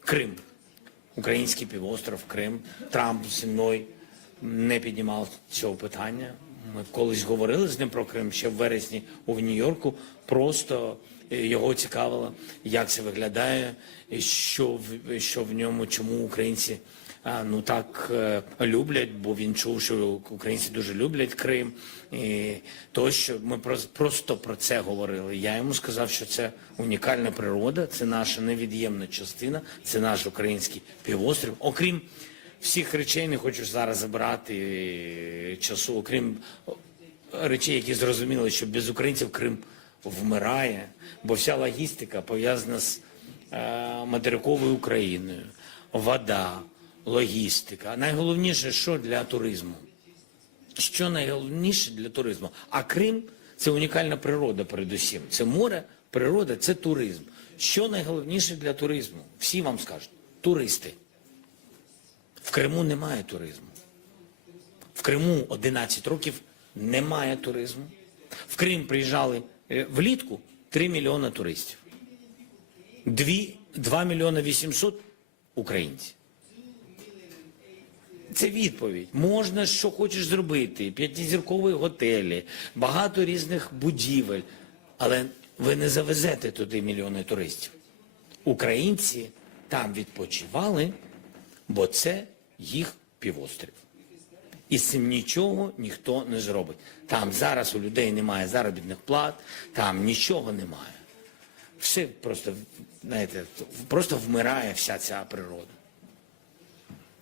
Крим. Український півостров, Крим. Трамп зі мною не піднімав цього питання. Ми колись говорили з ним про Крим ще в вересні у Нью-Йорку. Просто е, його цікавило, як це виглядає, що в, що в ньому, чому українці ну так е, люблять, бо він чув, що українці дуже люблять Крим. І тощо ми просто про це говорили. Я йому сказав, що це унікальна природа, це наша невід'ємна частина, це наш український півострів. Окрім всіх речей, не хочу зараз забирати е, часу, окрім речей, які зрозуміли, що без українців Крим вмирає, бо вся логістика пов'язана з е, материковою Україною, вода, логістика. Найголовніше, що для туризму. Що найголовніше для туризму? А Крим це унікальна природа, передусім. Це море, природа, це туризм. Що найголовніше для туризму? Всі вам скажуть туристи. В Криму немає туризму. В Криму 11 років немає туризму. В Крим приїжджали е, влітку 3 мільйони туристів. 2, 2 мільйони 800 українців. Це відповідь. Можна що хочеш зробити, п'ятизіркові готелі, багато різних будівель, але ви не завезете туди мільйони туристів. Українці там відпочивали, бо це їх півострів. І з цим нічого ніхто не зробить. Там зараз у людей немає заробітних плат, там нічого немає. Все просто, знаєте, просто вмирає вся ця природа.